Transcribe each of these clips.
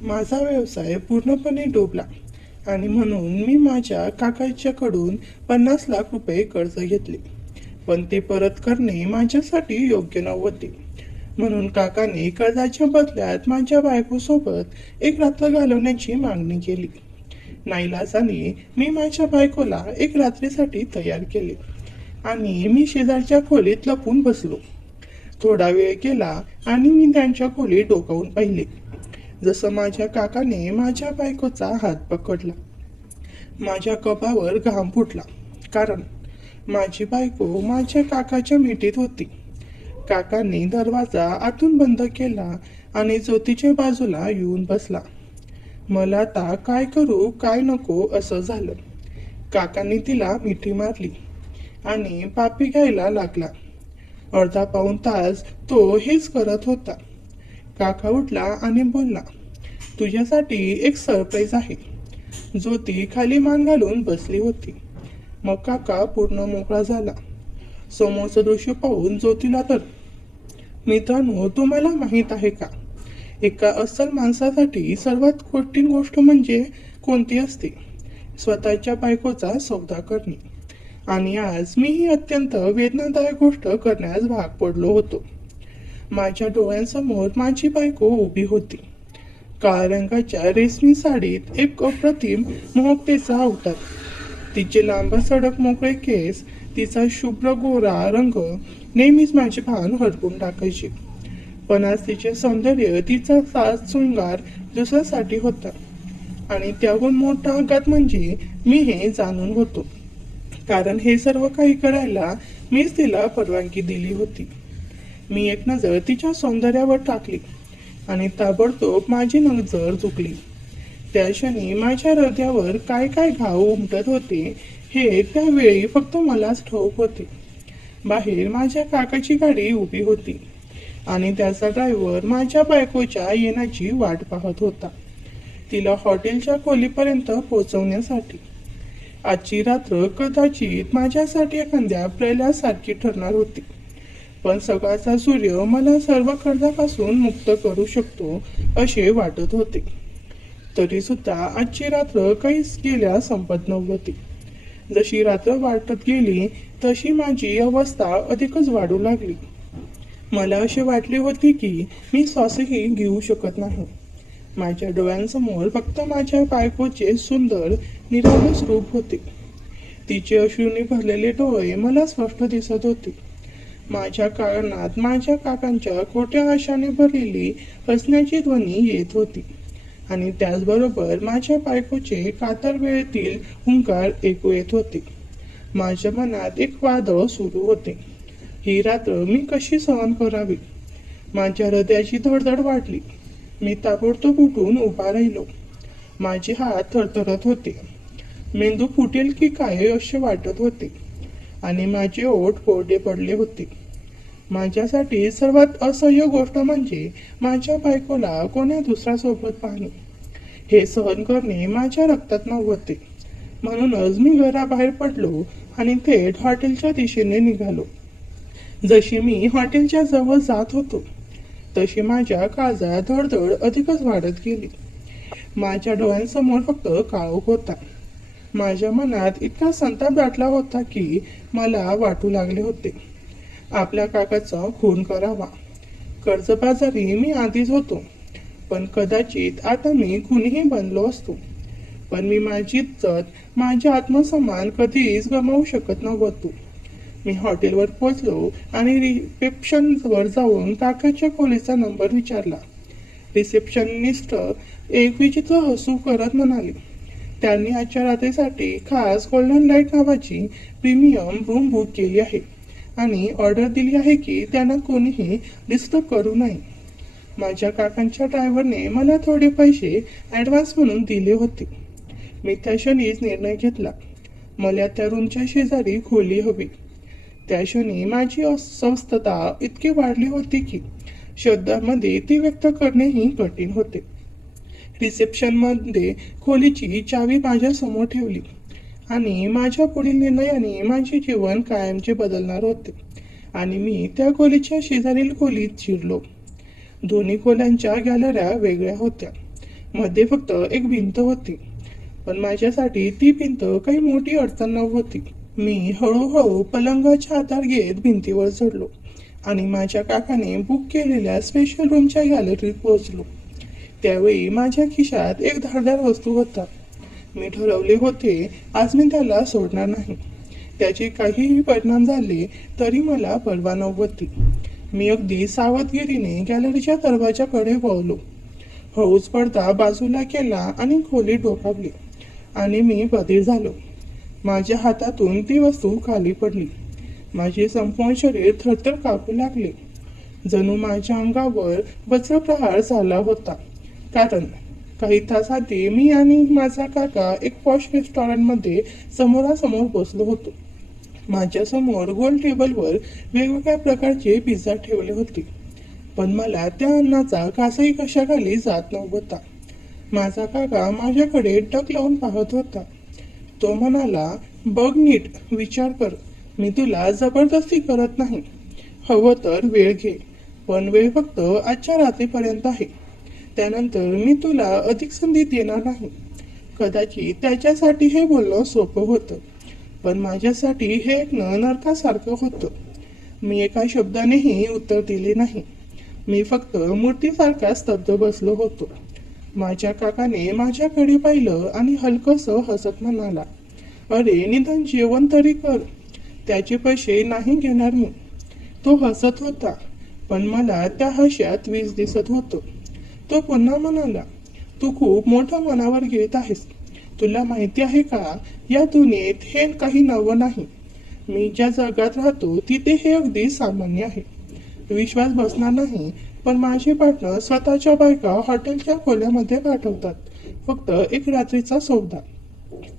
माझा व्यवसाय पूर्णपणे डुबला आणि म्हणून मी माझ्या काकाच्याकडून 50 लाख रुपये कर्ज घेतले. पण ते परत करणे माझ्यासाठी योग्य नव्हते. म्हणून काकाने कर्जाच्या बदल्यात माझ्या बायकोसोबत एक रात्र घालवण्याची मागणी केली. नाईलाजाने मी माझ्या बायकोला एक रात्रीसाठी तयार केले आणि मी शेजारच्या खोलीत लपून बसलो. थोडा वेळ गेला आणि मी त्यांच्या खोलीत डोकावून पाहिले. जसं माझ्या काकाने माझ्या बायकोचा हात पकडला. माझ्या कपावर घाम फुटला, कारण माझी बायको माझ्या काकाच्या मिठीत होती. काकाने दरवाजा आतून बंद केला आणि ज्योतीच्या बाजूला येऊन बसला. मला आता काय करू काय नको असं झालं. काकाने तिला मिठी मारली आणि पापी घ्यायला लागला. अर्धा पाऊण तास तो हेच करत होता. काका उठला आणि बोलला, तुझ्यासाठी एक सरप्राईज आहे. ज्योती खाली मान घालून बसली होती. मग काका पूर्ण मोकळा झाला. समोरचं दृश्य पाहून ज्योतीला तर, मित्रांनो, तुम्हाला माहीत आहे का, एका अस्सल माणसासाठी सर्वात कठीण गोष्ट म्हणजे कोणती असते? स्वतःच्या बायकोचा सौदा करणे. आणि आज मी ही अत्यंत वेदनादायक गोष्ट करण्यास भाग पडलो होतो. माझ्या डोळ्यांसमोर माझी बायको उभी होती. काळ्या रंगाच्या रेशमी साडीत एक अप्रतिम मोहकतेचा अवतार. तिचे लांब सडक मोकळे केस, तिचा शुभ्र गोरा रंग नेहमीच माझे भान हरपून टाकायचे. पण आज तिचे सौंदर्य, तिचा साज शृंगार दुसऱ्यासाठी होता. आणि त्याहून मोठा आघात म्हणजे मी हे जाणून होतो, कारण हे सर्व काही करायला मीच तिला परवानगी दिली होती. मी एक नजर तिच्या सौंदर्यावर टाकली आणि ताबडतोब माझी नजर झुकली. त्या क्षणी माझ्या हृदयावर काय काय घाव उमटत होते हे त्यावेळी फक्त मलाच ठाऊक होते. बाहेर माझ्या काकाची गाडी उभी होती आणि त्याचा ड्रायव्हर माझ्या बायकोच्या येण्याची वाट पाहत होता, तिला हॉटेलच्या खोलीपर्यंत पोहोचवण्यासाठी. आजची रात्र कदाचित माझ्यासाठी एखाद्या प्रलयासारखी ठरणार होती. पण सकाळचा सूर्य मला सर्व कर्जापासून मुक्त करू शकतो असे वाटत होते. तरी सुद्धा आजची रात्र काहीच गेल्या संपत नव्हती. जशी रात्र वाटत गेली तशी माझी अवस्था अधिकच वाढू लागली. मला असे वाटले होते की मी श्वासही घेऊ शकत नाही. माझ्या डोळ्यांसमोर फक्त माझ्या बायकोचे सुंदर निरागस रूप होते. तिचे अश्रूंनी भरलेले डोळे मला स्पष्ट दिसत होते. माझ्या कानात माझ्या काकांच्या खोट्या आशाने भरलेली हसण्याची ध्वनी येत होती आणि त्याचबरोबर माझ्या बायकोचे कातर वेळेतील हुंकार ऐकू येत होते. माझ्या मनात एक वादळ सुरू होते. ही रात्र मी कशी सहन करावी? माझ्या हृदयाची धडधड वाढली. मी ताबडतोब उठून उभा राहिलो. माझे हात थरथरत होते. मेंदू फुटेल की काय असे वाटत होते आणि माझे ओठ कोरडे पडले होते. माझ्यासाठी सर्वात असह्य गोष्ट म्हणजे माझ्या बायकोला कोण्या दुसऱ्यासोबत पाहणे. हे सहन करणे माझ्या रक्तात नव्हते. म्हणूनच मी घराबाहेर पडलो आणि थेट हॉटेलच्या दिशेने निघालो. जशी मी हॉटेलच्या जवळ जात होतो तशी माझ्या काळजात धडधड अधिकच वाढत गेली. माझ्या डोळ्यांसमोर फक्त काळोख होता. माझ्या मनात इतका संताप दाटला होता की मला वाटू लागले होते आपल्या काकाचा खून करावा. कर्जबाजारी मी आधीच होतो, पण कदाचित आता मी खुनीही बनलो असतो. पण मी माझी इज्जत, माझे आत्मसन्मान कधीच गमावू शकत नव्हतो. मी हॉटेलवर पोहोचलो आणि रिसेप्शनवर जाऊन काकाच्या खोलीचा नंबर विचारला. रिसेप्शनिस्ट एक विचित्र हसू करत म्हणाली, त्यांनी आजच्या रात्रीसाठी खास गोल्डन लाईट नावाची प्रीमियम रूम बुक केली आहे आणि ऑर्डर दिली आहे की त्यांना कोणीही डिस्टर्ब करू नये. माझ्या काकांच्या ड्रायव्हरने मला थोडे पैसे ॲडव्हान्स म्हणून दिले होते. मी त्या क्षणीच निर्णय घेतला. मला त्या रूमच्या शेजारी खोली हवी. त्या क्षणी माझी अस्वस्थता इतकी वाढली होती की शब्दांमध्ये ती व्यक्त करणेही कठीण होते. रिसेप्शनमध्ये खोलीची चावी माझ्यासमोर ठेवली आणि माझ्या पुढील निर्णयाने माझे जीवन कायमचे बदलणार होते. आणि मी त्या खोलीच्या शेजारील खोलीत शिरलो. दोन्ही खोल्यांच्या गॅलऱ्या वेगळ्या होत्या. मध्ये फक्त एक भिंत होती, पण माझ्यासाठी ती भिंत काही मोठी अडचण नव्हती. मी हळूहळू पलंगाच्या आधार घेत भिंतीवर चढलो आणि माझ्या काकाने बुक केलेल्या स्पेशल रूमच्या गॅलरीत पोहोचलो. त्यावेळी माझ्या खिशात एक धारदार वस्तू होता. मी ठरवले होते, आज मी त्याला सोडणार नाही. त्याचे काहीही परिणाम झाले तरी मला पर्वा नव्हती. मी अगदी सावधगिरीने गॅलरीच्या दरवाजाकडे वळलो. हळूच पडदा बाजूला केला आणि खोली डोकावली आणि मी बधीर झालो. माझ्या हातातून ती वस्तू खाली पडली. माझे संपूर्ण शरीर थरथर कापू लागले. जणू माझ्या अंगावर वज्रप्रहार झाला होता. कारण काही तास आधी मी आणि माझा काका एक पॉश रेस्टॉरंटमध्ये समोरासमोर बसलो होतो. माझ्या समोर गोल टेबलवर वेगवेगळ्या प्रकारचे पिझ्झा ठेवले होते, पण मला त्या अन्नाचा घासही कशाखाली जात नव्हता. माझा काका माझ्याकडे टक लावून पाहत होता. तो म्हणाला, बघ नीट, विचार कर. मी तुला जबरदस्ती करत नाही. हवं तर वेळ घे, पण वेळ फक्त आजच्या रात्रीपर्यंत आहे. त्यानंतर मी तुला अधिक संधी देणार नाही. कदाचित त्याच्यासाठी हे बोलणं सोपं होतं, पण माझ्यासाठी हे ऐकणं नरकासारखं होतं. मी एका शब्दानेही उत्तर दिले नाही. मी फक्त मूर्तीसारखा स्तब्ध बसलो होतो. माझ्या काकाने माझ्याकडे पाहिलं आणि हलकंसं हसत म्हणाला, अरे निदान जेवण तरी कर, त्याचे पैसे नाही घेणार मी. तो हसत होता, पण मला त्या हास्यात विष दिसत होतं. तो पुन्हा म्हणाला, तू खूप मोठं मनावर घेत आहेस. तुला माहिती आहे का, या दुनियेत हे काही नवं नाही. मी ज्या जगात राहतो तिथे हे अगदी सामान्य आहे. विश्वास बसणार नाही, पण माझे पार्टनर स्वतःच्या बायका हॉटेलच्या खोल्यामध्ये पाठवतात, फक्त एक रात्रीचा सौदा,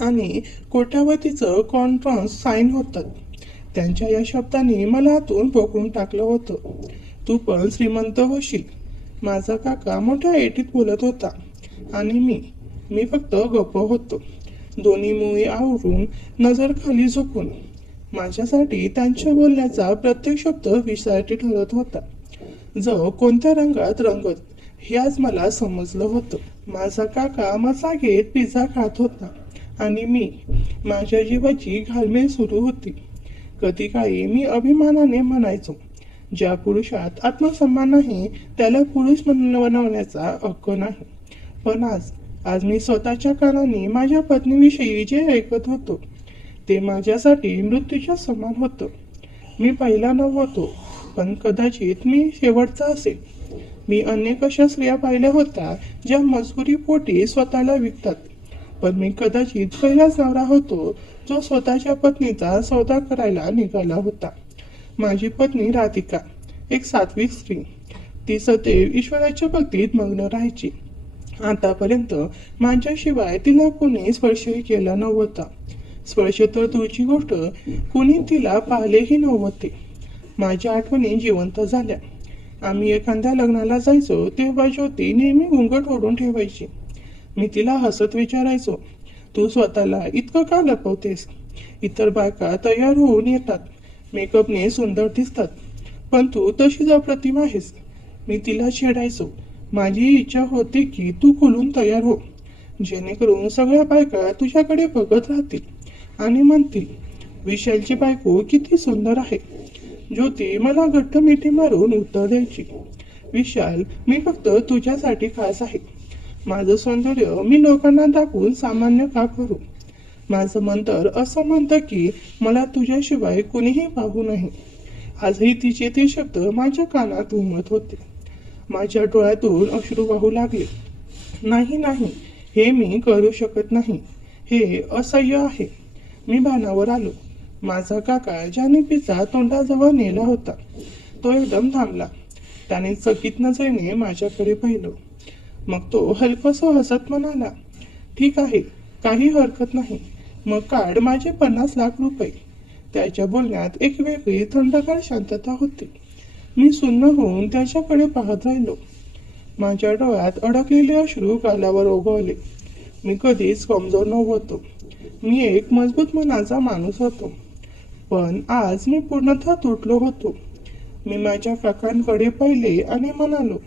आणि कोट्यावधीचं कॉन्ट्रॅक्ट साईन होतात. त्यांच्या या शब्दांनी मला आतून पोकळून टाकलं होतं. तू पण श्रीमंत होशील. माझा काका मोठ्या एटीत बोलत होता आणि मी फक्त गप्प होतो, दोन्ही मुळे आवरून, नजर खाली झोपून. माझ्यासाठी त्यांच्या बोलण्याचा प्रत्येक शब्द विषारी ठरत होता. जग कोणत्या रंगात रंगत हे आज मला समजलं होतं. माझा काका मजा घेत पिझ्झा खात होता आणि माझ्या जीवाची घालमेल सुरू होती. कधी काळी मी अभिमानाने म्हणायचो, ज्या पुरुषात आत्मसन्मान नाही त्याला पुरुष बनवण्याचा हक्क नाही. पण आज मी स्वतःच्या कानाने माझ्या पत्नीविषयी जे ऐकत होतो ते माझ्यासाठी मृत्यूच्या समान होतं. मी पहिला नव्हतो, पण कदाचित मी शेवटचा असेल. मी अनेक अशा स्त्रिया पाहिल्या होत्या ज्या मजबुरीपोटी स्वतःला विकतात, पण मी कदाचित पहिलाच नवरा होतो जो स्वतःच्या पत्नीचा सौदा करायला निघाला होता. माझी पत्नी राधिका एक सात्विक स्त्री. ती सदैव ईश्वराच्या भक्तीत मग्न राहायची. आतापर्यंत माझ्याशिवाय तिला कोणी स्पर्शही केला नव्हता. स्पर्श तर दूरची गोष्ट, कुणी तिला पाहिलेही नव्हते. माझ्या आठवणी जिवंत झाल्या. आम्ही एखाद्या लग्नाला जायचो तेव्हा ज्योती नेहमी घुंगट ओढून ठेवायची. मी तिला हसत विचारायचो, तू स्वतःला इतकं का लपवतेस? इतर बायका तयार होऊन येतात, मेकअपने सुंदर दिसतात, पण तू तशीच अप्रतिम आहेस. मी तिला छेडायचो. माझी इच्छा होती की तू खुलून तयार हो, जेणेकरून सगळ्या बायका तुझ्याकडे बघत राहतील आणि म्हणतील, विशालची बायको किती सुंदर आहे. ज्योती मला घट्ट मिठी मारून उत्तर द्यायची, विशाल, मी फक्त तुझ्यासाठी खास आहे. माझं सौंदर्य मी लोकांना दाखवून सामान्य का करू? माझं मन तर असं म्हणतं की मला तुझ्याशिवाय कुणीही पाहू नये. आजही तिचे ते शब्द माझ्या कानात घुमत होते. माझ्या डोळ्यातून अश्रू वाहू लागले. नाही नाही, हे मी करू शकत नाही. हे असह्य आहे. मी भानावर आलो. माझा काका ज्याने पिझ्झा तोंडाजवळ नेला होता तो एकदम थांबला. त्याने चकित नजरेने माझ्याकडे पाहिलं. मग तो हलकसं हसत म्हणाला, ठीक आहे, काही हरकत नाही. मग काढ माझे 50 लाख रुपये. त्याच्या बोलण्यात एक वेगळी थंडगार शांतता होती. मी सुन्न होऊन त्याच्याकडे पाहत राहिलो. माझ्या डोळ्यात अडकलेले अश्रू गालावर ओघळले. मी कधीच कमजोर नव्हतो. मी एक मजबूत मनाचा माणूस होतो. पण आज मी पूर्णतः तुटलो होतो. मी माझ्या काकांकडे पाहिले आणि म्हणालो,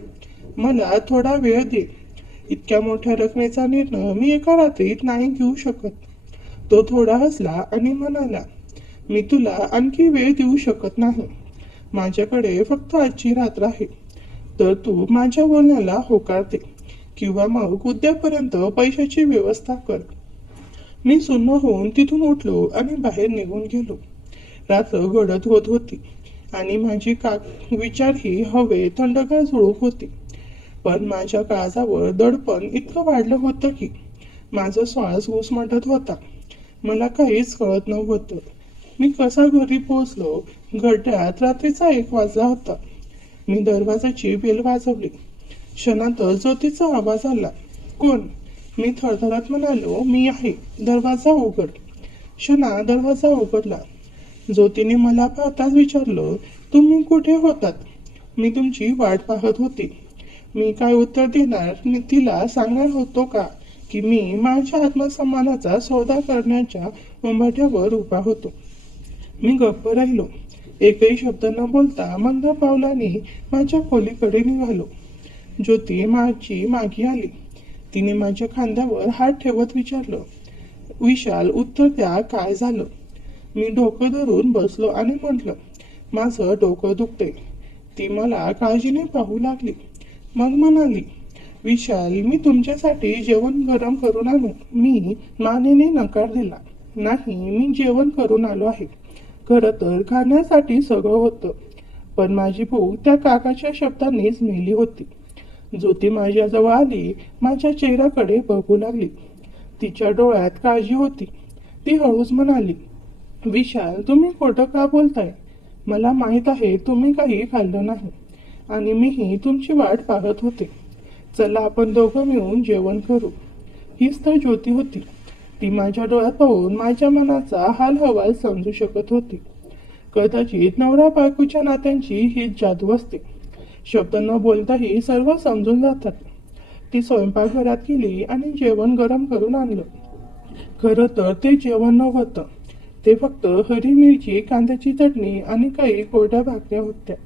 मला थोडा वेळ दे. इतक्या मोठ्या रकमेचा निर्णय मी एका रात्रीत नाही घेऊ शकत. तो थोडा हसला आणि म्हणाला, मी तुला आणखी वेळ देऊ शकत नाही. माझ्याकडे फक्त आजची रात्र आहे. तर तू माझ्या बोलण्याला होकार दे किंवा मग उद्यापर्यंत पैशाची व्यवस्था कर. मी सुन्न होऊन तिथून उठलो आणि बाहेर निघून गेलो. रात्र गडद होत होती आणि माझी विचारही हवे थंडगार झुळूक होती. पण माझ्या काळजावर दडपण इतकं वाढलं होतं की माझा श्वास घुसमटत होता. मला काहीच कळत नव्हतं. मी कसा घरी पोहोचलो? घड्याळात रात्रीचा 1 वाजला होता. मी दरवाजाची बेल वाजवली. क्षणातच ज्योतीचा आवाज आला. कोण? मी थरथरत म्हणालो, मी आहे, दरवाजा उघड. क्षणा दरवाजा उघडला. ज्योतीने मला पाहताच विचारलं, तुम्ही कुठे होतात? मी तुमची वाट पाहत होती. मी काय उत्तर देणार? मी तिला सांगणार होतो का की मी माझ्या आत्मसन्मानाचा सौदा करण्याच्या उंबरठ्यावर उभा होतो. मी गप्प राहिलो. एकही शब्द न बोलता मंद पावलाने माझ्या खोलीकडे निघालो. ज्योती माझी मागे आली. तिने माझ्या खांद्यावर हात ठेवत विचारलं, विशाल, उत्तर द्या, काय झालं? मी डोकं धरून बसलो आणि म्हटलं, माझं डोकं दुखते. ती मला काळजीने पाहू लागली. मग म्हणाली, विशाल, मी तुमच्यासाठी जेवण गरम करून आणू? मी मानेने नकार दिला. नाही, मी जेवण करून आलो आहे. खरं तर खाण्यासाठी सगळं होतं, पण माझी भूक त्या काकाच्या शब्दांनीच मेली होती. ज्योती माझ्याजवळ आली, माझ्या चेहऱ्याकडे बघू लागली. तिच्या डोळ्यात काळजी होती. ती हळूच म्हणाली, विशाल, तुम्ही खोटं का बोलताय? मला माहीत आहे तुम्ही काही खाल्लं नाही आणि मीही तुमची वाट पाहत होते. चला आपण दोघं मिळून जेवण करू. हीच तर ज्योती होती. ती माझ्या डोळ्यात पाहून माझ्या मनाचा हालहवाल समजू शकत होती. कदाचित नवरा बायकोच्या नात्यांची हीच जादू असते. शब्द न बोलताही सर्व समजून जातात. ती स्वयंपाकघरात गेली आणि जेवण गरम करून आणलं. खरं तर ते जेवण नव्हतं. ते फक्त हरी मिरची, कांद्याची चटणी आणि काही कोरड्या भाकऱ्या होत्या.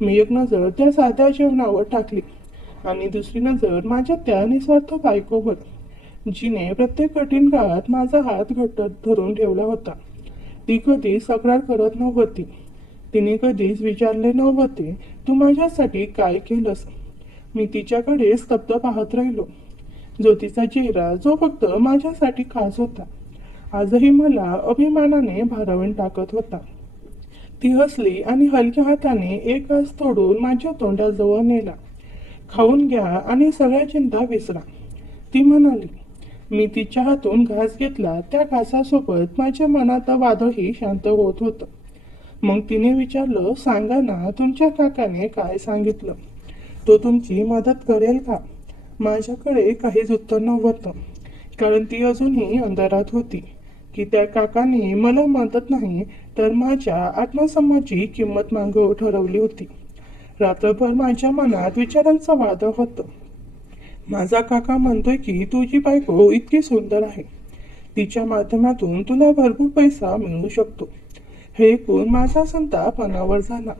मी एक नजर त्या साध्या जेवणावर टाकली आणि दुसरी नजर माझ्या त्या निस्वार्थ बायकोवर, जिने प्रत्येक कठीण काळात माझा हात घट्ट धरून ठेवला होता. ती कधीच तक्रार करत नव्हती. तिने कधीच विचारले नव्हते, तू माझ्यासाठी काय केलंस? मी तिच्याकडे स्तब्ध पाहत राहिलो. ज्योतीचा चेहरा, जो फक्त माझ्यासाठी खास होता, आजही मला अभिमानाने भारावून टाकत होता. ती हसली आणि हलक्या हाताने एक घास तोडून माझ्या तोंडाजवळ नेला. खाऊन घ्या आणि सगळ्या चिंता विसरा, ती म्हणाली. मी तिच्या हातून घास घेतला. त्या घासासोबत माझ्या मनात वादळही शांत होत होतं. मग तिने विचारलं, सांगा ना, तुमच्या काकाने काय सांगितलं? तो तुमची मदत करेल का? माझ्याकडे काहीच उत्तर नव्हतं, कारण ती अजूनही अंधारात होती की त्या काकाने मला मदत नाही तर माझ्या आत्मसन्मानाची किंमत मागं ठरवली होती. रात्रभर माझ्या मनात विचारांचं वादळ होतं. माझा काका म्हणतोय की तुझी बायको इतकी सुंदर आहे, तिच्या माध्यमातून तुला भरपूर पैसा मिळू शकतो. हे ऐकून माझा संताप अनावर झाला.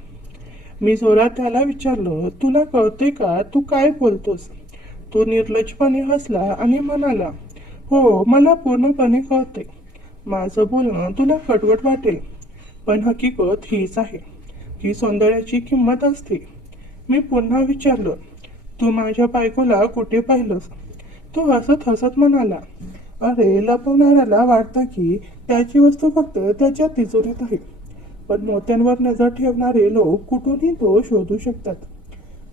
मी जोरात त्याला विचारलं, तुला कळते का तू काय बोलतोस? तो निर्लज्जपणे हसला आणि म्हणाला, हो, मला पूर्णपणे कळते. माझं बोलणं तुला कटवट वाटेल, पण हकीकत हीच आहे की सौंदर्याची किंमत असते. मी पुन्हा विचारलं, तू माझ्या बायकोला कुठे पाहिलंस? तो हसत हसत म्हणाला, अरे, लपवणाऱ्याला वाटतं की त्याची वस्तू फक्त त्याच्या तिजोरीत आहे, पण मोत्यांवर नजर ठेवणारे लोक कुठूनही तो शोधू शकतात.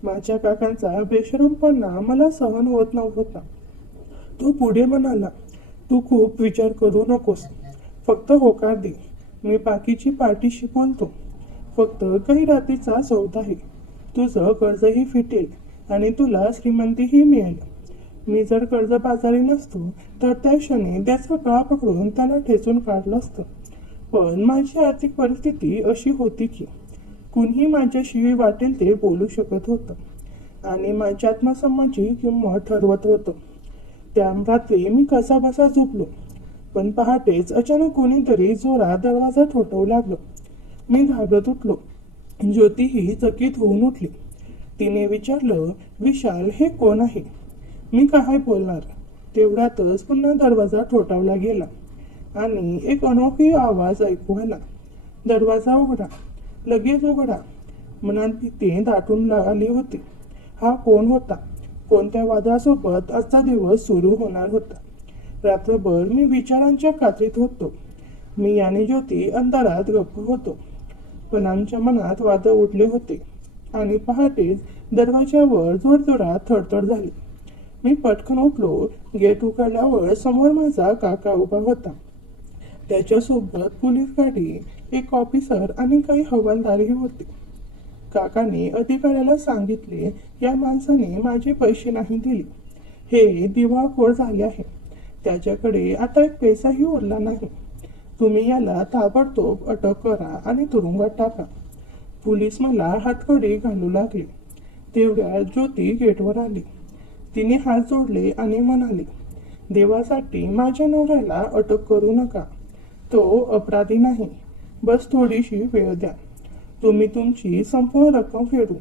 माझ्या काकांचा बेशरमपणा मला सहन होत नव्हता. तो पुढे म्हणाला, तू खूप विचार करू नकोस, फक्त होकार दे. मी बाकीची पार्टीशी बोलतो. फक्त काही रात्रीचा सौदा आहे. तुझं कर्जही फिटेल आणि तुला श्रीमंतीही मिळेल. मी जर कर्जबाजारी नसतो तर त्या क्षणी त्याचा गळा पकडून त्याला ठेचून काढलं असतं. पण माझी आर्थिक परिस्थिती अशी होती की कुणीही माझ्याशी वाटेल ते बोलू शकत होतं आणि माझ्या आत्मसन्मानाची किंमत ठरवत होतं. त्या रात्री मी कसाबसा झोपलो, पण पहाटेच अचानक कोणीतरी जोरात दरवाजा ठोठावू लागलं. मी घाबरत उठलो. ज्योतीही चकित होऊन उठली. तिने विचारलं, विशाल, हे कोण आहे? मी काय बोलणार. तेवढ्यातच पुन्हा दरवाजा ठोठावला गेला आणि एक अनोखी आवाज ऐकू आला. दरवाजा उघडा, लगेच उघडा. मनात भीती दाटून आली होती. हा कोण होता? कोणत्या वादासोबत आजचा दिवस सुरू होणार होता? रात्रभर मी विचारांच्या कात्रीत होतो. मी आणि ज्योती अंधारात गप्प होतो, पण आमच्या मनात वाद उठले होते आणि पहाटेच दरवाजावर जोरजोरात थडथड झाली. मी पटकन उठलो. गेट उघडल्यावर समोर माझा काका उभा होता. त्याच्यासोबत पोलीस गाडी, एक ऑफिसर आणि काही हवालदारही होते. काकाने अधिकाऱ्याला सांगितले, या माणसाने माझे पैसे नाही दिले. हे दिवाळखोर झाले आहे. त्याच्याकडे आता एक पैसाही उरला नाही. तुम्ही याला ताबडतोब अटक करा आणि तुरुंगात टाका. पोलीस मला हातकडी घालू लागले. तेवढ्या ज्योती गेटवर आली. तिने हात जोडले आणि म्हणाली, देवासाठी माझ्या नवऱ्याला अटक करू नका. तो अपराधी नाही. बस थोडीशी वेळ द्या. तुम्ही तुमची संपूर्ण रक्कम फेडू.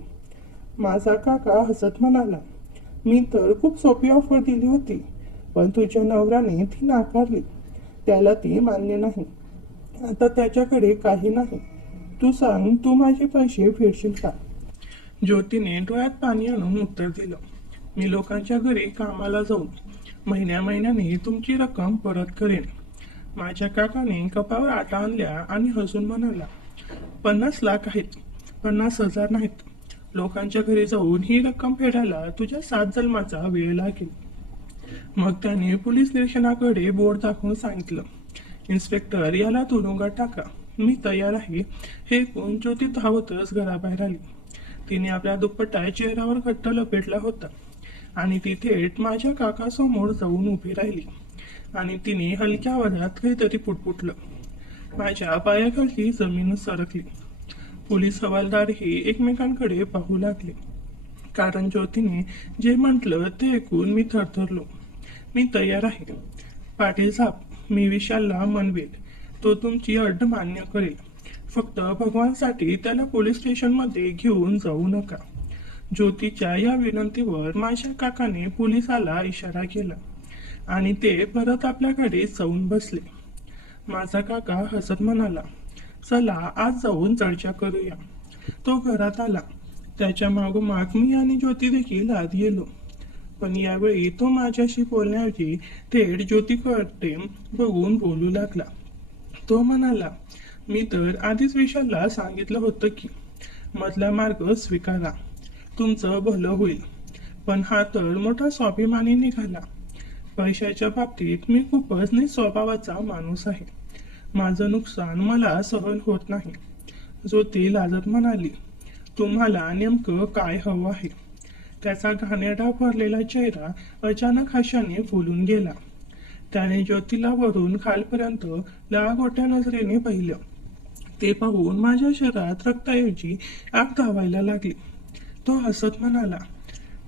माझा काका हसत म्हणाला, मी तर खूप सोपी ऑफर दिली होती, पण तुझ्या नवऱ्याने ती नाकारली. त्याला ती मान्य नाही. आता त्याच्याकडे काही नाही. तू सांग, तू माझे पैसे फेडशील का? ज्योतीने डोळ्यात पाणी आणून उत्तर दिलं, मी लोकांच्या घरी कामाला जाऊन महिन्याने तुमची रक्कम परत करेन. माझ्या काकाने कपावर आटा आणल्या आणि हसून म्हणाला, 50 लाख आहेत, 50,000 नाहीत. लोकांच्या घरी जाऊन ही रक्कम फेडायला तुझ्या 7 जन्माचा वेळ लागेल. मग त्याने पोलीस निरीक्षणाकडे बोर्ड दाखवून सांगितलं, इन्स्पेक्टर, याला तुरुंगात टाका. मी तयार आहे. हे कोण? ज्योती धावतच घराबाहेर आली. तिने आपल्या दुपट्टा चेहऱ्यावर घट्ट लपेटला होता आणि ती थेट माझ्या काकासमोर जाऊन उभी राहिली आणि तिने हलक्या आवाजात काहीतरी पुटपुटलं. माझ्या पायाखाली जमीन सरकली. पोलीस हवालदारही एकमेकांकडे पाहू लागले, कारण ज्योतीने जे म्हटलं ते ऐकून मी थरथरलो. मी तयार आहे. पाठी झाप. मी विशालला मनवेल. तो तुमची अट मान्य करेल. फक्त भगवानसाठी त्याला पोलीस स्टेशनमध्ये घेऊन जाऊ नका. ज्योतीच्या या विनंतीवर माझ्या काकाने पोलिसाला इशारा केला आणि ते परत आपल्या गाडीत जाऊन बसले. माझा काका हसत म्हणाला, चला आज जाऊन चर्चा करूया. तो घरात आला. त्याच्या मागोमाग मी आणि ज्योती देखील आत गेलो. पण यावेळी तो माझ्याशी बोलण्याऐवजी थेट ज्योतीकडे बघून बोलू लागला. तो म्हणाला, मी तर आधीच विशालला सांगितलं होतं की मधला मार्ग स्वीकारा, तुमचं भलं होईल. पण हा तर मोठा स्वाभिमानी निघाला. पैशाच्या बाबतीत मी खूपच निस्वभावाचा माणूस आहे. माझं नुकसान मला सहन होत नाही. ज्योती लाजत म्हणाली, तुम्हाला नेमकं काय हवं आहे? त्याचा घाणेरडा भरलेला चेहरा अचानक हास्याने फुलून गेला. त्याने ज्योतीला वरून खालपर्यंत लाळगोट्या नजरेने पाहिलं. ते पाहून माझ्या शरीरात रक्ताऐवजी आग धावायला लागली. तो हसत म्हणाला,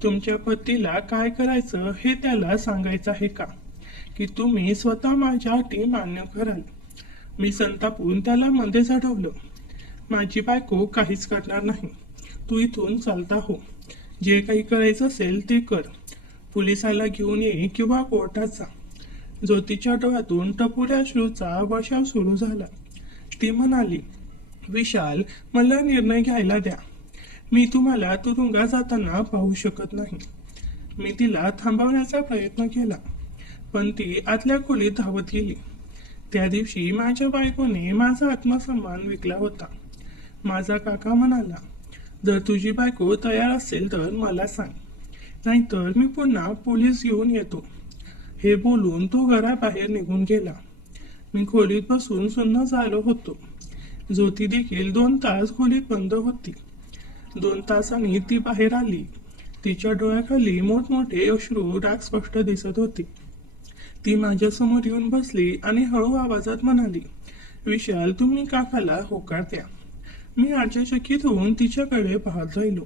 तुमच्या पतीला काय करायचं हे त्याला सांगायचं आहे का? की तुम्ही स्वतः माझ्या अटी मान्य कराल? मी संतापून त्याला मध्ये चढवलं. माझी बायको काहीच करणार नाही. तू इथून चालता हो. जे काही करायचं असेल ते कर. पोलिसाला घेऊन ये किंवा कोर्टात जा. ज्योतीच्या डोळ्यातून टपुऱ्या अश्रूचा वर्षाव सुरू झाला. ती म्हणाली, विशाल, मला निर्णय घ्यायला द्या. मी तुम्हाला तुरुंगात जाताना पाहू शकत नाही. मी तिला थांबवण्याचा प्रयत्न केला, पण ती आतल्या खोलीत धावत गेली. त्या दिवशी माझ्या बायकोने माझा आत्मसन्मान विकला होता. माझा काका म्हणाला, जर तुझी बायको तयार असेल तर मला सांग, नाहीतर मी पुन्हा पोलीस घेऊन येतो. हे बोलून तो घराबाहेर निघून गेला. मी खोलीत बसून सुन्न झालो होतो. ज्योती देखील 2 तास खोलीत बंद होती. 2 तासांनी ती बाहेर आली. तिच्या डोळ्याखाली मोठमोठे अश्रू डाग स्पष्ट दिसत होते. ती माझ्यासमोर येऊन बसली आणि हळू आवाजात म्हणाली, विशाल, तुम्ही काकाला होकार द्या. मी आश्चर्यचकित होऊन तिच्याकडे पाहत राहिलो.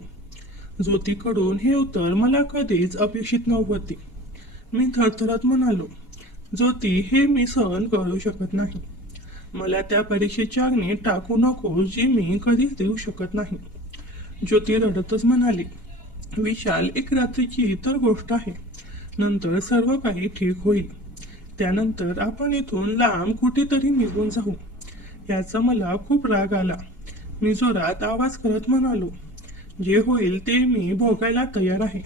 ज्योतीकडून हे उत्तर मला कधीच अपेक्षित नव्हते. मी थरथरत म्हणालो, ज्योती, हे मी सहन करू शकत नाही. मला त्या परीक्षेची अग्नी टाकू नको जी मी कधीच देऊ शकत नाही. ज्योती रडतच म्हणाली, विशाल, एक रात्रीची तर गोष्ट आहे. नंतर सर्व काही ठीक होईल. त्यानंतर आपण इथून लांब कुठेतरी निघून जाऊ. याचा मला खूप राग आला. मी जोरात आवाज करत म्हणालो, जे होईल ते मी भोगायला तयार आहे,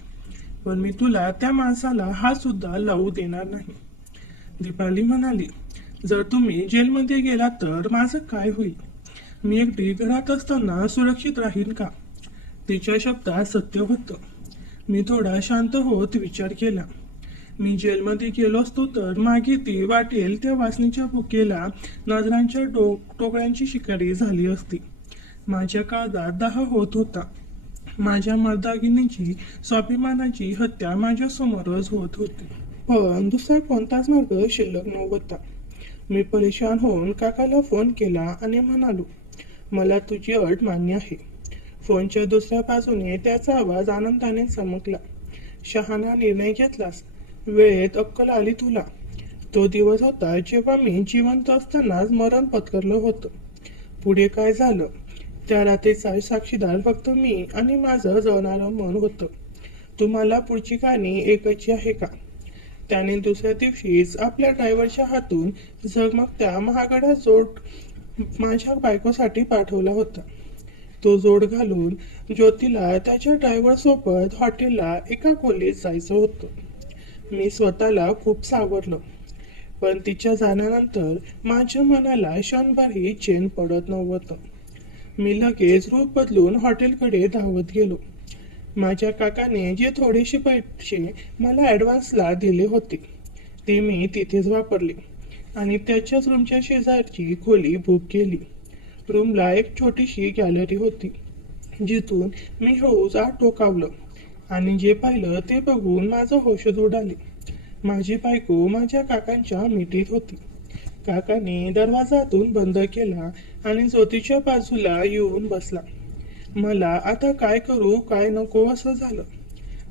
पण मी तुला त्या माणसाला हात सुद्धा लावू देणार नाही. दीपाली म्हणाली, जर तुम्ही जेलमध्ये गेलात तर माझं काय होईल? मी एकटी घरात असताना सुरक्षित राहीन का? तिच्या शब्दात सत्य होतं. मी थोडा शांत होत विचार केला. मी जेलमध्ये गेलो असतो तर मागे ती वाटेल त्या वासनीच्या भुकेला नजरांच्या टोकड्यांची शिकारी झाली असती. माझ्या काळजात दाह होत होता. माझ्या मर्दागिनीची स्वाभिमानाची हत्या माझ्या समोरच होत होती. पण दुसरा कोणताच मार्ग शिल्लक नव्हता. मी परेशान होऊन काकाला फोन केला आणि म्हणालो, मला तुझी अट मान्य आहे. फोनच्या दुसऱ्या बाजूने त्याचा आवाज आनंदाने चमकला. शहाणा निर्णय घेतलास. वेळेत अक्कल आली तुला. तो दिवस होता जेव्हा मी जिवंत असतानाच मरण पत्करलं होतं. पुढे काय झालं त्या रात्रीचा साक्षीदार फक्त मी आणि माझं जळणारं मन होतं. तुम्हाला पुढची कहाणी ऐकायची आहे का? त्याने दुसऱ्या दिवशीच आपल्या ड्रायव्हरच्या हातून झगमगत्या महागडा जोड माझ्या बायकोसाठी पाठवला होता. तो जोड घालून ज्योतीला त्याच्या ड्रायव्हर सोबत हॉटेलला एका खोलीत जायचं होतं. मी स्वतःला खूप सावरलं, पण तिच्या जाण्यानंतर माझ्या मनाला क्षणभरही चैन पडत नव्हतं. मी लगेच रूप बदलून हॉटेलकडे धावत गेलो. माझ्या काकाने जे थोडेसे पैसे मला ॲडव्हान्सला दिले होते ते मी तिथेच वापरले आणि त्याच्याच रूमच्या शेजारची खोली बुक केली. रूमला एक छोटीशी गॅलरी होती, जिथून मी हळूच आत टोकावलं आणि जे पाहिलं ते बघून माझं होशच उडाले. माझी बायको माझ्या काकांच्या मिठीत होती. काकाने दरवाजातून बंद केला आणि ज्योतीच्या बाजूला येऊन बसला. मला आता काय करू काय नको असं झालं.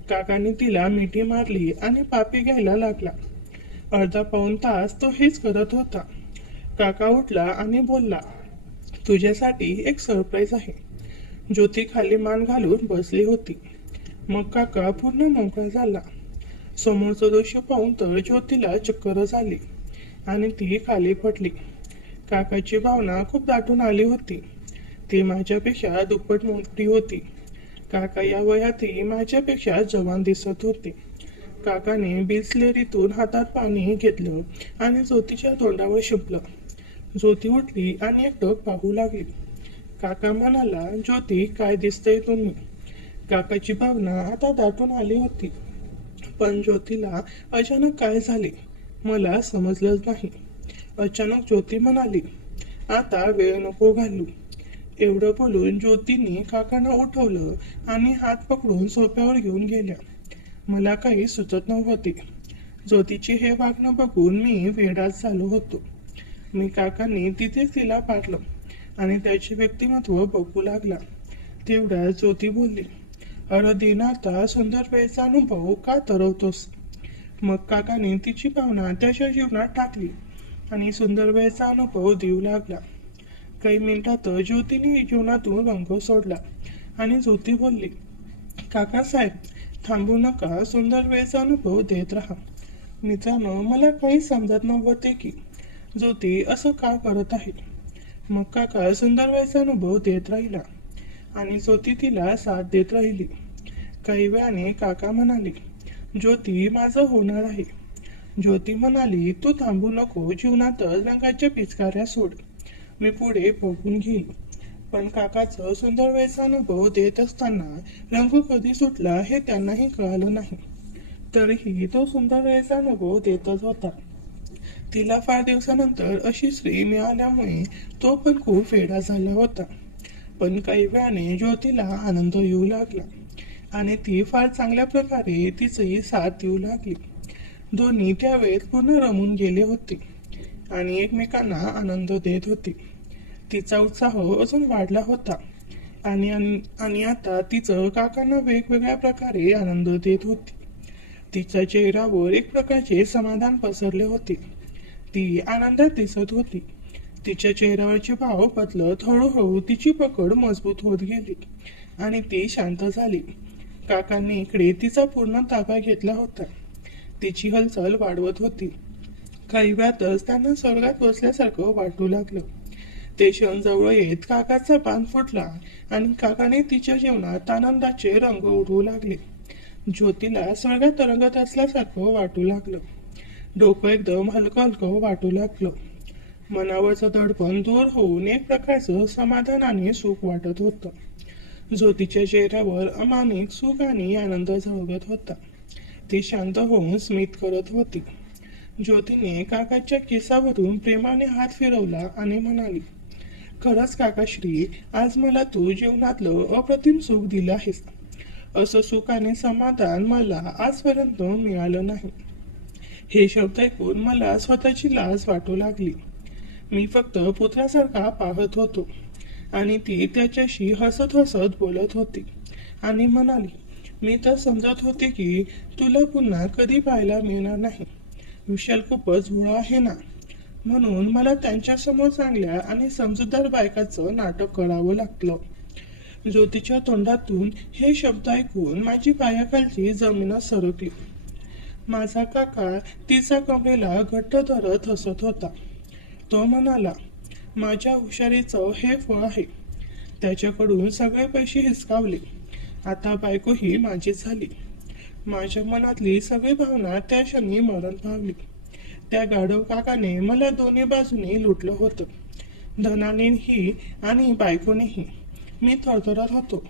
काकाने तिला मिठी मारली आणि पापी घ्यायला लागला. अर्धा पाऊण तास तो हेच करत होता. काका उठला आणि बोलला, तुझ्यासाठी एक सरप्राईज आहे. ज्योती खाली मान घालून बसली होती. मग काका पूर्ण मोकळा झाला. समोरचं दृश्य पाहून तर ज्योतीला चक्कर झाली आणि ती खाली पडली. काकाची भावना खूप दाटून आली होती. ती माझ्यापेक्षा दुप्पट मोठी होती. काका या वयातही माझ्यापेक्षा जवान दिसत होते. काकाने बिस्लेरीतून हातात पाणी घेतलं आणि ज्योतीच्या तोंडावर शिंपलं. ज्योती उठली आणि एकटक पाहू लागली. काका म्हणाला, ज्योती काय दिसतंय तुम्ही? काकाची भावना आता दाटून आली होती. पण ज्योतीला अचानक काय झाले मला समजलंच नाही. अचानक ज्योती म्हणाली, आता वेळ नको घालू. एवढं बोलून ज्योतीने काकांना उठवलं आणि हात पकडून सोफ्यावर घेऊन गेल्या. मला काही सुचत नव्हते. ज्योतीचे हे वागणं बघून मी वेडाच झालो होतो. मी काकांनी तिथेच तिला पाडलं आणि त्याचे व्यक्तिमत्व बघू लागला. तेवढ्या ज्योती बोलली, अरे दिनाता सुंदर वेळचा अनुभव का तरवतोस? मग काकाने तिची भावना त्याच्या जीवनात टाकली आणि सुंदर वेळचा अनुभव देऊ लागला. काही मिनिटात ज्योतीने जीवनातून रंग सोडला आणि ज्योती बोलली, काकासाहेब थांबू नका, सुंदर वेळचा अनुभव देत राहा. मित्रांनो, मला काही समजत नव्हते की ज्योती असं का करत आहे. मग काका सुंदर वेळचा अनुभव देत राहिला आणि ज्योती तिला साथ देत राहिली. काही वेळाने काका म्हणाले, ज्योती माझं होणार आहे. ज्योती म्हणाली, तू थांबू नको, जीवनातच रंगाच्या पिचकाऱ्या सोड. मी पुढे बघून घेईल. पण काकाचं सुंदर वेळचा अनुभव देत असताना रंग कधी सुटला हे त्यांनाही कळालं नाही. तरीही तो सुंदर वेळचा अनुभव देतच होता. तिला फार दिवसानंतर अशी स्त्री मिळाल्यामुळे तो पण खूप वेडा झाला होता. पण काही वेळाने ज्योतीला आनंद येऊ लागला आणि ती फार चांगल्या प्रकारे तिचंही साथ देऊ लागली. दोन्ही त्यावेळेत पूर्ण रमून गेले होते आणि एकमेकांना आनंद देत होते. तिचा उत्साह अजून वाढला होता आणि आता तिचं काकांना वेगवेगळ्या प्रकारे आनंद देत होती. तिच्या चेहऱ्यावर एक प्रकारचे समाधान पसरले होते. ती आनंदात दिसत होती. तिच्या चेहऱ्यावरचे भाव बदलत हळूहळू तिची पकड मजबूत होत गेली आणि ती शांत झाली. काकांनी इकडे तिचा पूर्ण ताबा घेतला होता तिची हालचाल वाढवत होती. काही वेळातच त्यांना स्वर्गात बसल्यासारखं वाटू लागलं. ते क्षण जवळ येत काकाचा पान फुटला आणि काकाने तिच्या जीवनात आनंदाचे रंग उडवू लागले. ज्योतीला स्वर्गात तरंगत असल्यासारखं वाटू लागलं. डोकं एकदम हलकं हलकं वाटू लागलं. मनावरचं दडपण दूर होऊन एक प्रकारचं समाधान आणि सुख वाटत होतं. ज्योतीच्या चेहऱ्यावर अमानिक सुख आणि आनंद झळकत होता. ती शांत होऊन स्मित करत होती. ज्योतीने काकाच्या केसावरून प्रेमाने हात फिरवला आणि म्हणाली, खरंच काकाश्री, आज मला तू जीवनातलं अप्रतिम सुख दिलं आहेस. असं सुख आणि समाधान मला आजपर्यंत मिळालं नाही. हे शब्द ऐकून मला स्वतःची लाज वाटू लागली. मी फक्त पुत्रासारखा पाहत होतो आणि ती त्याच्याशी हसत हसत बोलत होती आणि म्हणाली, मी तर समजत होते की तुला पुन्हा कधी पाहायला मिळणार नाही. विशाल खूपच भोळा आहे ना, म्हणून मला त्यांच्यासमोर चांगल्या आणि समजूतदार बायकाचं नाटक करावं लागलं. ज्योतीच्या तोंडातून हे शब्द ऐकून माझी पायाखालची जमीनच सरकली. माझा काका तिचा कमरेला घट्ट धरत हसत होता. तो म्हणाला, माझ्या हुशारीचं हे फळ आहे. त्याच्याकडून सगळे पैसे हिसकावले. आता बायकोही माझीच झाली. माझ्या मनातली सगळी भावना त्या क्षणी मरण पावली. त्या गाढव काकाने मला दोन्ही बाजूने लुटलं होतं, धनानेही आणि बायकोनेही. मी थरथरत होतो.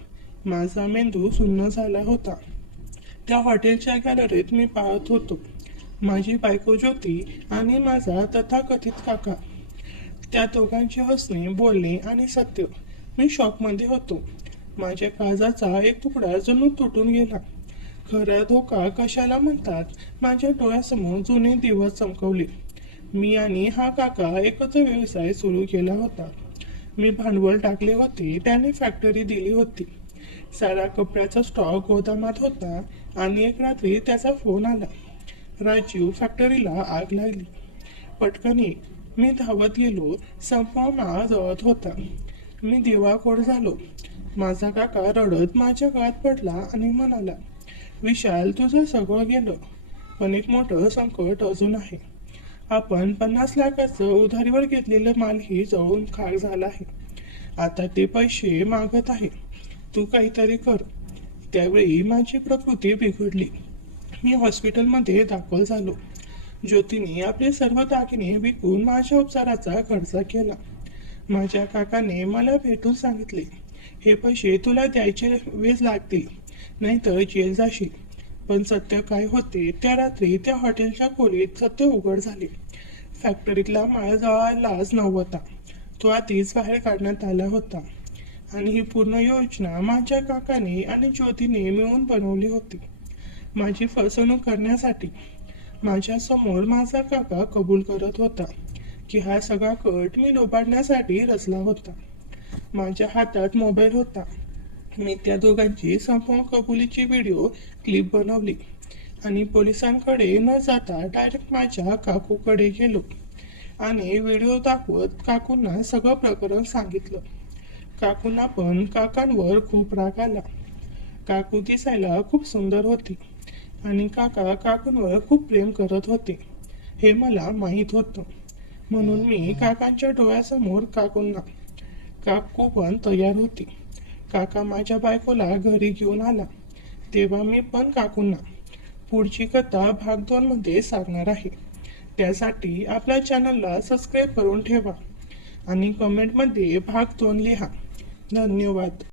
माझा मेंदू सुन्न झाला होता. त्या हॉटेलच्या गॅलरीत मी पाहत होतो. माझी बायको ज्योती आणि माझा तथाकथित काका. त्या दोघांचे हसणे, बोलणे आणि सत्य. मी शॉकमध्ये होतो. माझ्या काळजाचा एक तुकडा जणू तुटून गेला. खरा धोका कशाला म्हणतात, माझ्या डोळ्यासमोर जुने दिवस चमकवले. मी आणि हा काका एकच व्यवसाय सुरू केला होता. मी भांडवल टाकले होते, त्याने फॅक्टरी दिली होती. सारा कपड्याचा स्टॉक गोदामात होता आणि एक रात्री त्याचा फोन आला. राजीव, फॅक्टरीला आग लागली. पटकन ये. मी धावत गेलो. संपूर्ण माळ जळत होता. मी दिवाळखोर झालो. माझा काका रडत माझ्या गळ्यात पडला आणि म्हणाला, विशाल, तुझं सगळं गेलं, पण एक मोठं संकट अजून आहे. आपण 50 लाखाचं उधारीवर घेतलेलं मालही जळून खाक झाला आहे. आता ते पैसे मागत आहे. तू काहीतरी कर. त्यावेळी माझी प्रकृती बिघडली. मी हॉस्पिटलमध्ये दाखल झालो. ज्योतीने आपले सर्व दागिने विकून माझ्या उपचाराचा खर्च केला. माझ्या काकाने मला भेटून सांगितले, हे पैसे तुला द्यायचे वेळ लागतील, नाहीतर जेल जाशील. पण सत्य काय होते, त्या रात्री त्या हॉटेलच्या खोलीत सत्य उघड झाले. फॅक्टरीतला माळ जळायलाच नव्हता. तो आधीच बाहेर काढण्यात आला होता आणि ही पूर्ण योजना माझ्या काकाने आणि ज्योतीने मिळून बनवली होती, माझी फसवणूक करण्यासाठी. माझ्या समोर माझा काका कबूल करत होता की हा सगळा कट मी लोबाडण्यासाठी रचला होता. माझ्या हातात मोबाईल होता. मी त्या दोघांची संपूर्ण कबुलीची व्हिडिओ क्लिप बनवली आणि पोलिसांकडे न जाता डायरेक्ट माझ्या काकूकडे गेलो आणि व्हिडिओ दाखवत काकूंना सगळं प्रकरण सांगितलं. काकूंना पण काकांवर खूप राग आला. काकू दिसायला खूप सुंदर होती आणि काका काकूंवर खूप प्रेम करत होते, हे मला माहीत होतं. म्हणून मी काकांच्या डोळ्यासमोर काकू पण तयार होती. काका माझ्या बायकोला घरी घेऊन आला तेव्हा मी पण काकूंना. पुढची कथा भाग 2 मध्ये सांगणार आहे. त्यासाठी आपल्या चॅनलला सबस्क्राईब करून ठेवा आणि कमेंटमध्ये भाग 2 लिहा. धन्यवाद.